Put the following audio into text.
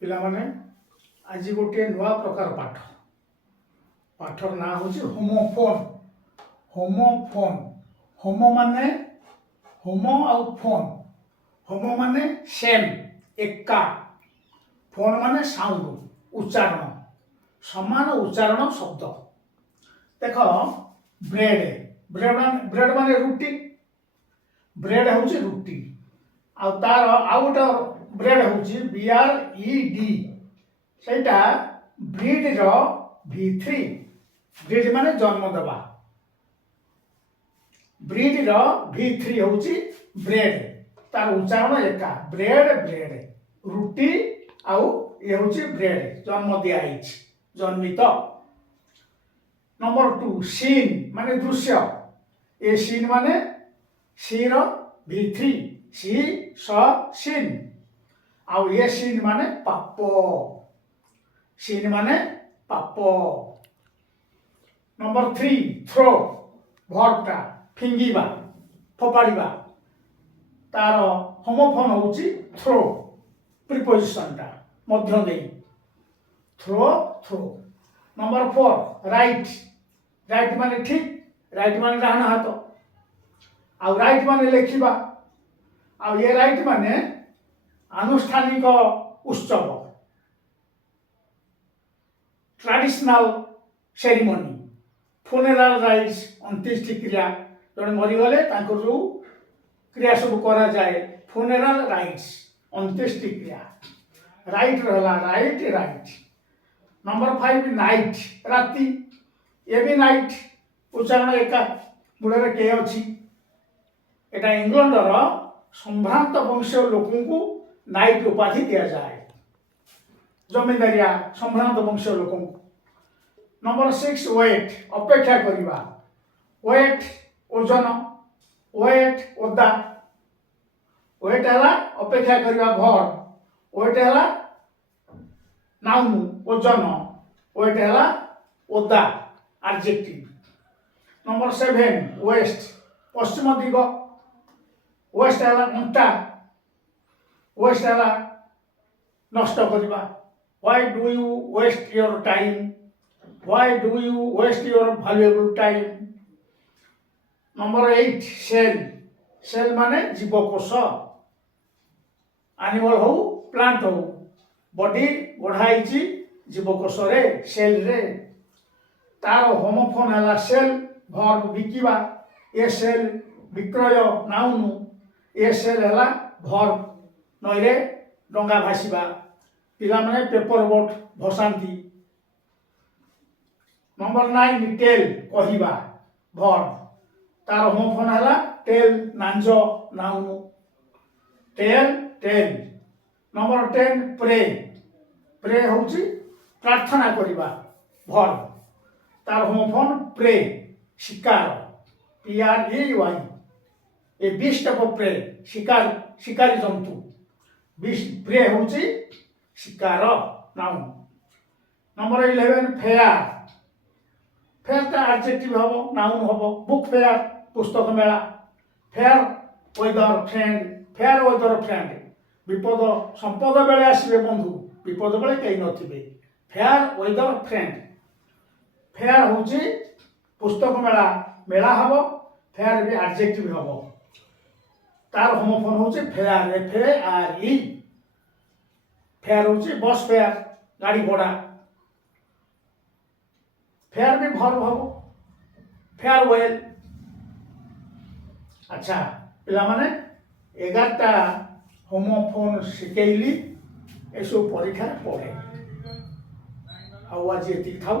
ପିଲାମାନେ ଆଜି ଗୋଟିଏ ନୂଆ ପ୍ରକାର ପାଠର ନାଁ ହେଉଛି ହୋମୋଫୋନ୍। ହୋମୋଫୋନ୍ ହୋମୋ ମାନେ ହୋମୋ ଆଉ ଫୋନ୍। ହୋମୋ ମାନେ ସେମ୍ ଏକା, ଫୋନ୍ ମାନେ ସାଉଣ୍ଡ ଉଚ୍ଚାରଣ, ସମାନ ଉଚ୍ଚାରଣ ଶବ୍ଦ। ଦେଖ ବ୍ରେଡ୍ ବ୍ରେଡ୍ ମାନେ ରୁଟି, ବ୍ରେଡ୍ ହେଉଛି ରୁଟି। ଆଉ ତାର ଆଉ ଗୋଟେ ବ୍ରେଡ୍ ହେଉଛି BRED, ସେଇଟା ବ୍ରିଡ୍ର V3। ବ୍ରିଡ୍ ମାନେ ଜନ୍ମ ଦେବା, ବ୍ରିଡ୍ର V3 ହେଉଛି ବ୍ରେଡ୍। ତାର ଉଚ୍ଚାରଣ ଏକା, ବ୍ରେଡ୍ ରୁଟି ଆଉ ଇଏ ହେଉଛି ବ୍ରେଡ୍, ଜନ୍ମ ଦିଆହେଇଛି, ଜନ୍ମିତ। ନମ୍ବର 2 ସିନ୍ ମାନେ ଦୃଶ୍ୟ। ଏ ସିନ୍ ମାନେ ସିର V3, ସିନ୍। ଆଉ ଏ ସିନ୍ ମାନେ ପାପ, ସିନ୍ ମାନେ ପାପ। ନମ୍ବର 3 ଥ୍ରୋ, ଭର୍ବଟା ଫିଙ୍ଗିବା, ଫୋପାଡ଼ିବା। ତାର ହୋମୋଫୋନ୍ ହେଉଛି ଥ୍ରୋ, ପ୍ରିପୋଜିସନଟା ମଧ୍ୟ ଦେଇ, ଥ୍ରୋ। ନମ୍ବର 4 ରାଇଟ୍ ମାନେ ଠିକ୍, ରାଇଟ୍ ମାନେ ଡାହାଣ ହାତ। ଆଉ ରାଇଟ୍ ମାନେ ଲେଖିବା। ଆଉ ଏ ରାଇଟ୍ ମାନେ ଆନୁଷ୍ଠାନିକ ଉତ୍ସବ, ଟ୍ରାଡିସନାଲ ସେରିମନି। ଫୁନେରାଲ ରାଇଟ୍ସ, ଅନ୍त्यେଷ୍ଟି କ୍ରିୟା। ଜଣେ ମରିଗଲେ ତାଙ୍କର ଯେଉଁ କ୍ରିୟା ସବୁ କରାଯାଏ, ଫୁନେରାଲ ରାଇଟ୍ସ, ଅନ୍त्यେଷ୍ଟି କ୍ରିୟା। ରାଇଟ୍ ରହିଲା ରାଇଟ୍। ନମ୍ବର 5 ନାଇଟ୍ ରାତି। ଏ ବି ନାଇଟ୍, ଉଚ୍ଚାରଣ ଏକା, ମୂଳରେ କେ ଅଛି। ଏଟା ଇଂଲଣ୍ଡର ସମ୍ଭ୍ରାନ୍ତ ବଂଶୀୟ ଲୋକଙ୍କୁ ନାଇଟ୍ ଉପାଧି ଦିଆଯାଏ, ଜମିଦାରିଆ ସମ୍ଭ୍ରାନ୍ତ ବଂଶୀୟ ଲୋକଙ୍କୁ। ନମ୍ବର 6 ୱେଟ୍ ଅପେକ୍ଷା କରିବା। ୱେଟ୍ ଓଜନ, ୱେଟ୍ ଓଦା। ୱେଟ୍ ହେଲା ଅପେକ୍ଷା କରିବା ଭର୍ବ, ୱେଟ୍ ହେଲା ନାଉନ୍ ଓଜନ, ୱେଟ୍ ହେଲା ଓଦା ଆଡଜେକ୍ଟିଭ। ନମ୍ବର 7 ୱେଷ୍ଟ ପଶ୍ଚିମ ଦିଗ। ୱେଷ୍ଟ ହେଲା ଅଣ୍ଟା, ୱେଷ୍ଟ ହେଲା ନଷ୍ଟ କରିବା। Why do you waste your time? Why do you waste your valuable time? Number 8 cell ମାନେ ଜୀବକୋଷ। ଆନିମଲ ହଉ ପ୍ଲାଣ୍ଟ ହଉ, ବଡି ଗଢ଼ା ହେଇଛି ଜୀବକୋଷରେ, ସେଲ୍ରେ। ତାର ହୋମୋଫୋନ୍ ହେଲା ସେଲ୍, ଭର୍ବ ବିକିବା। ଏ ସେଲ୍ ବିକ୍ରୟ ନାଉନ୍, ଏ ସେଲ୍ ହେଲା ଭର୍ବ ନଈରେ ଡଙ୍ଗା ଭାସିବା। ପିଲାମାନେ ପେପର ବୋଟ୍ ଭସାନ୍ତି। ନମ୍ବର 9 ଟେଲ୍ କହିବା, ଭର୍ବ। ତାର ହୋମୋଫୋନ୍ ହେଲା ଟେଲ୍, ନାଞ୍ଜ ନାଉନ୍, ଟେଲ୍। ନମ୍ବର 10 ପ୍ରେ ହେଉଛି ପ୍ରାର୍ଥନା କରିବା, ଭର୍ବ। ତାର ହୋମୋଫୋନ୍ ପ୍ରେ, ଶିକାର, PREY। ଏ ବିଷ୍ଟ ଅଫ ପ୍ରେ, ଶିକାରୀ ଜନ୍ତୁ। ପ୍ରେ ହେଉଛି ଶିକାର ନାଉନ୍। ନମ୍ବର 11 ଫେୟାରଟା ଆଡଜେକ୍ଟିଭ ହବ, ନାଉନ୍ ହବ। ବୁକ୍ ଫେୟାର, ପୁସ୍ତକ ମେଳା। ଫେୟାର ୱେଦର ଫ୍ରେଣ୍ଡ, ବିପଦ ସମ୍ପଦ ବେଳେ ଆସିବେ ବନ୍ଧୁ, ବିପଦ ବେଳେ କେହି ନଥିବେ। Fair weather friend. ଫେୟାର ହେଉଛି ପୁସ୍ତକ ମେଳା ହବ, ଫେୟାର ବି ଆଡଜେକ୍ଟିଭ ହବ। ତାର ହୋମୋଫୋନ୍ ହେଉଛି ଫେୟାର, FARE। ଫେୟାର ହେଉଛି ବସ୍ ଫେୟାର, ଗାଡ଼ି ଭଡ଼ା। ଫେୟାର ବି ଭର୍ବ ହବ, ଫେୟାରୱେଲ୍। ଆଚ୍ଛା ପିଲାମାନେ, 11ଟା ହୋମୋଫୋନ୍ ଶିଖେଇଲି, ଏସବୁ ପରୀକ୍ଷାରେ ପଡ଼େ। ଆଉ ଆଜି ଏତିକି ଥାଉ।